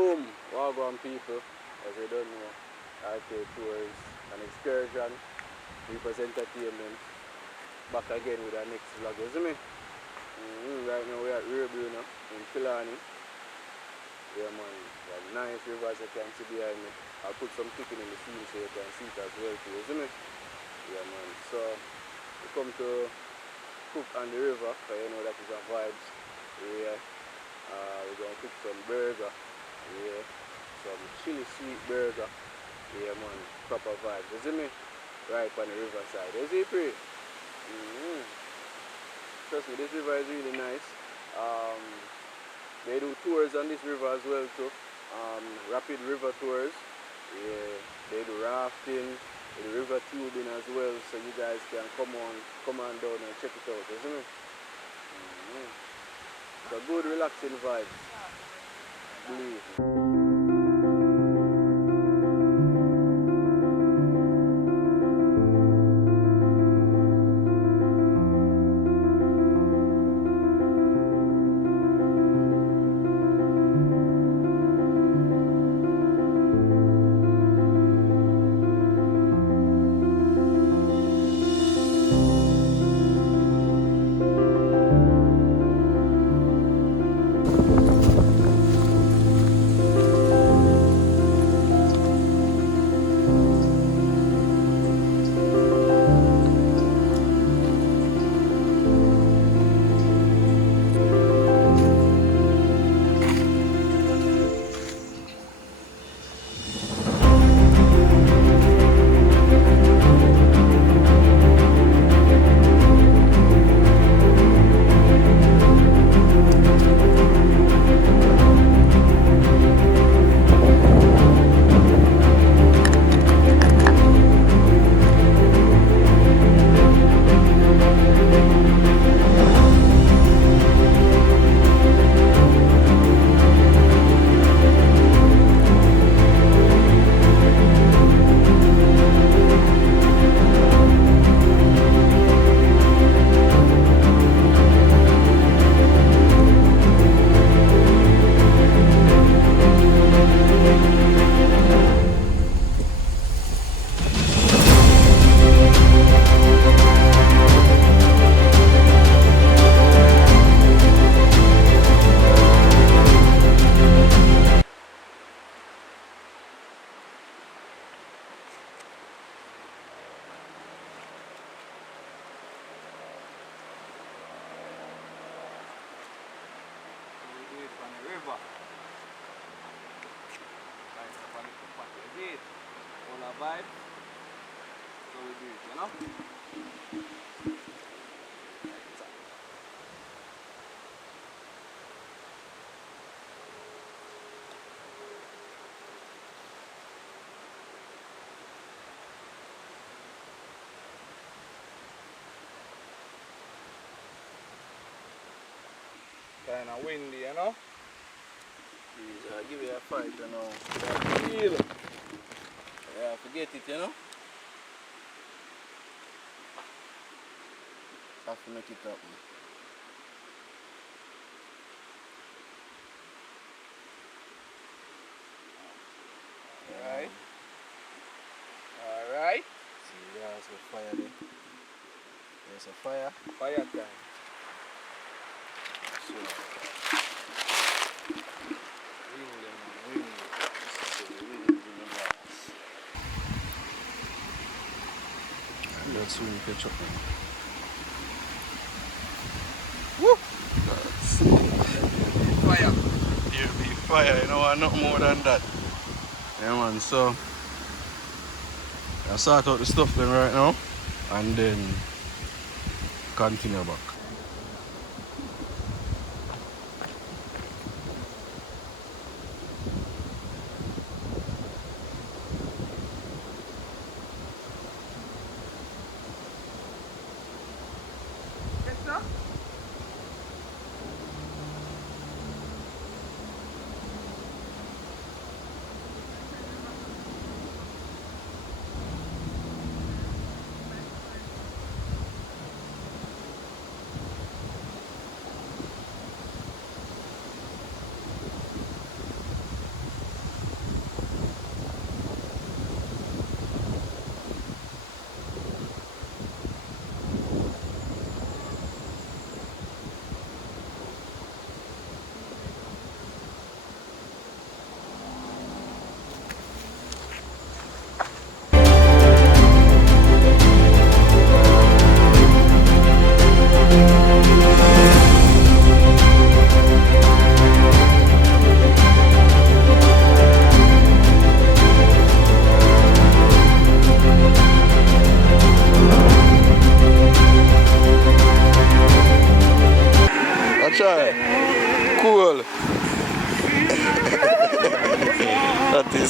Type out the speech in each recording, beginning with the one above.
Boom! Wagwan people, as you don't know, arcade tours, an excursion, Reapers Entertainment, back again with our next vlog, you see me? Right now we're at Rio Bueno in Killarney. Yeah man, got nice rivers you can see behind me. I'll put some chicken in the scene so you can see it as well too, you see me? Yeah man, so we come to cook on the river, so you know that is our vibes. Yeah. We're going to cook some burger. Yeah, some chili sweet burger. Yeah man, proper vibe. You see me? Right on the riverside. You see it? Trust me, this river is really nice. They do tours on this river as well too. Rapid river tours. Yeah, they do rafting, they do river tubing as well, so you guys can come on down and check it out. You see me? It's a good relaxing vibe. Believe me. Vibe, so we do it, you know? Kind of windy, you know? Please, I'll give you a fight, you know? Feel. Yeah, forget it, you know? Have to make it up. Alright. Alright. See, there's a fire there. There's a fire. Fire time. So, ring them. Let's really catch up. Woo! That's fire. You'll be fire, you know, not more than that. Yeah man, so I sort out the stuff then right now and then continue back.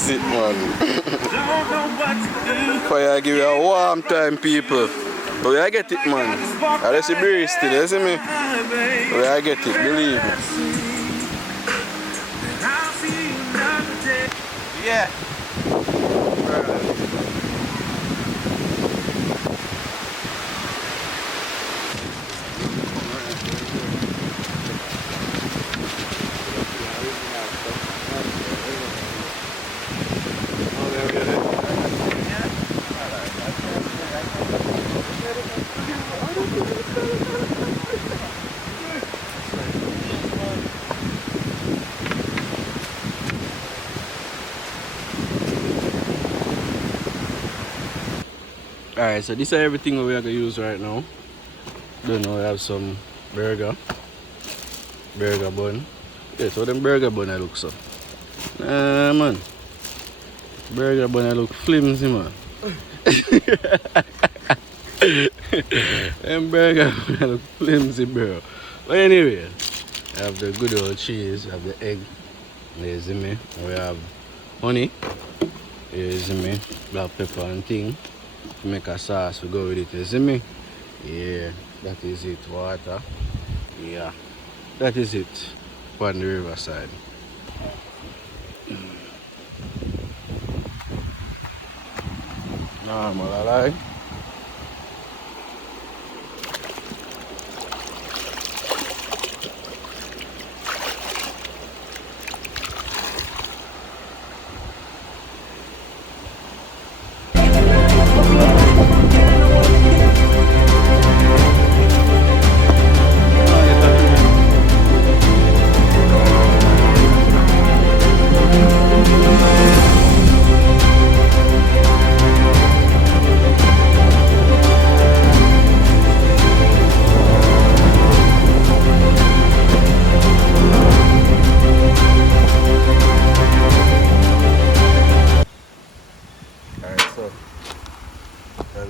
That's it, man. Fire give you a warm time, people. But I get it, man. I see breeze still, you see me? But I get it, believe me. Yeah. Alright, so this is everything we are going to use right now. Don't know, we have some burger bun. Yeah, so them burger bun I look so. Man. Burger bun I look flimsy, man. Them burger bun I look flimsy, bro. But anyway, I have the good old cheese, I have the egg. You see me? We have honey. You see me? Black pepper and thing. To make a sauce, we go with it, you see me? Yeah, that is it, water. Yeah, that is it on the riverside. Normal, I like.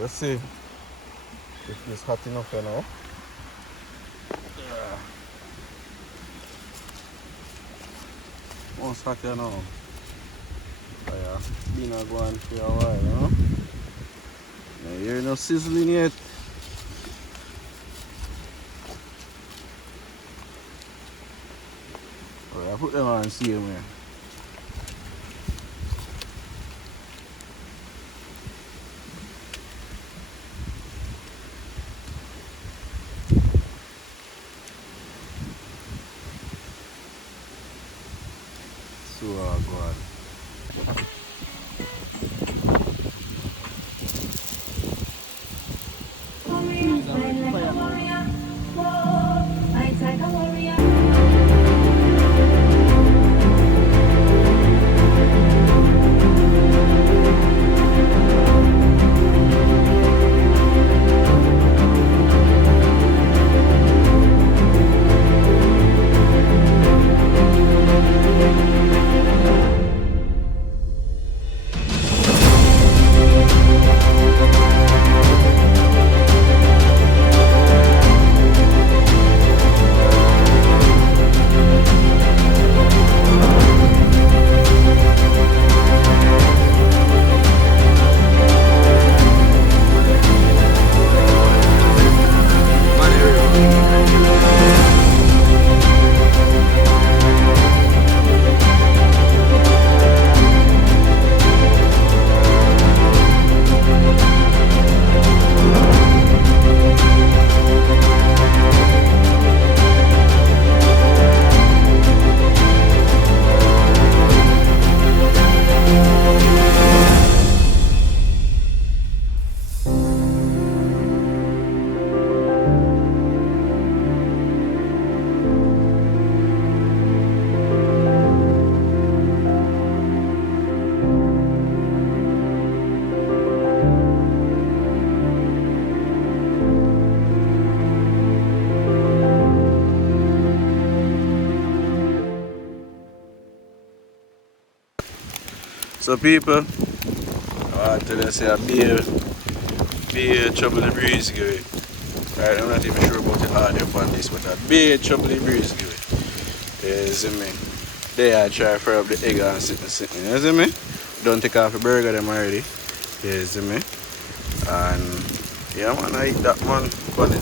Let's see if it's hot enough, you know. Almost hot, you know. Oh, yeah, been going for a while, you know. Now, you're not sizzling yet. Oh, I put them on and see them here. So go on. So people, I tell you, say a beer trouble the breeze give it. Right, I'm not even sure about the audio on this, but a beer trouble the breeze give it. You see me? There I try to fry up the egg and sitting. You see me? Don't take off the burger them already. You see me? And yeah man, I eat that man. Funny.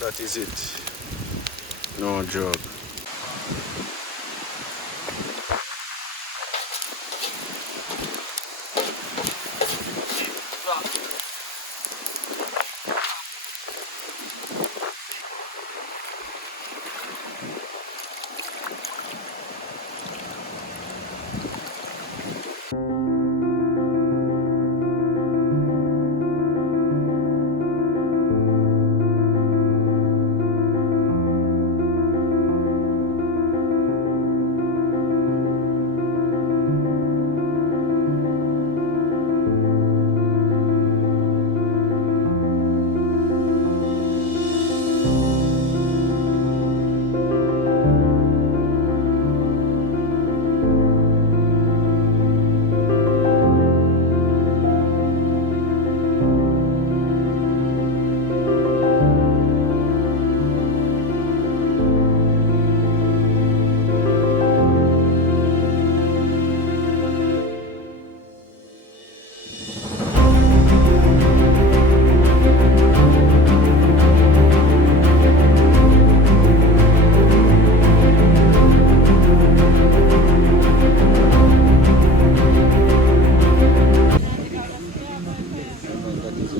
That is it. No joke.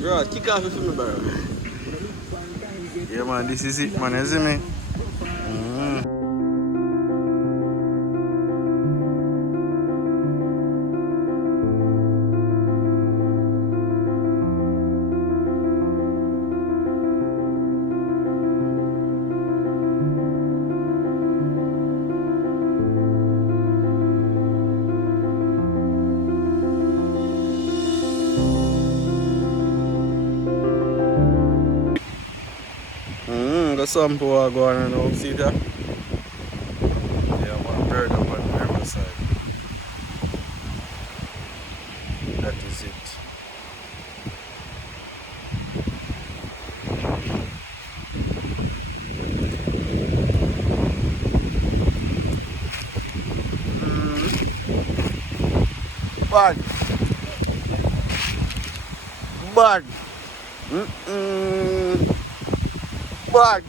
Bro, kick off it for me, bro. Yeah, man, this is it, man. You see me? The sample are going on, see that? Yeah, one bird up on the Riverside. That is it. Bad. Bad. Bad.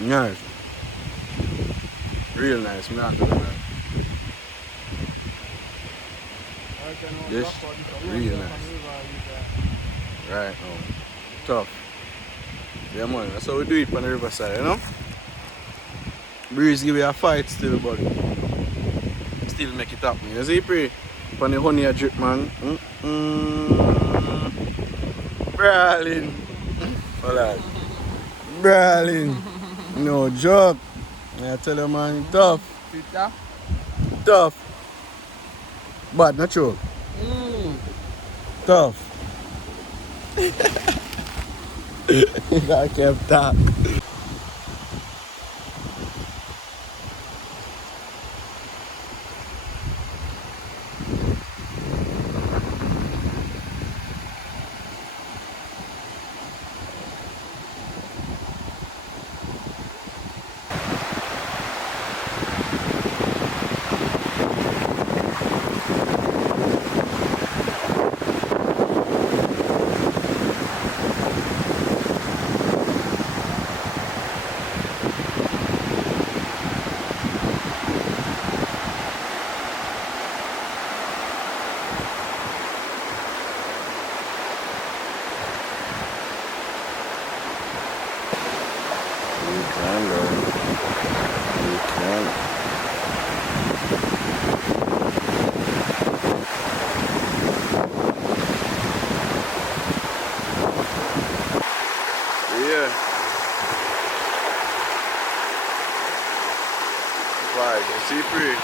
Nice. Real nice, man. This real nice. Right now. Tough. Yeah man, that's how we do it on the Riverside, you know? Breeze give you a fight still, but still make it happen. You see, pray? On the honey a drip, man. Brawling. Hold on. Brawling. No joke. I tell you, man, tough. Tough. Bad, not joke. Tough. I kept that. Right, you see pretty.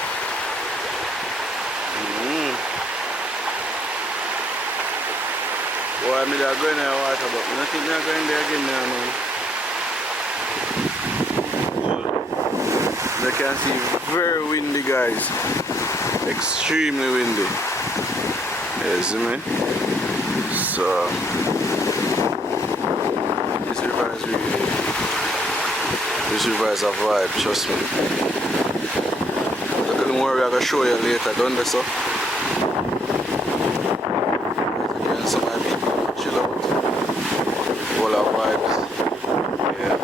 Boy, I mean, they're going in the water, but I think they're going there again now, man. They can see very windy, guys. Extremely windy. You see me? So, this river is really This river is a vibe, trust me. A little more we are going to show you later, don't they, so? Again, some of my people chill out. All our vibes. Yeah.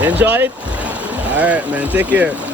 Enjoy it? Alright man, take care.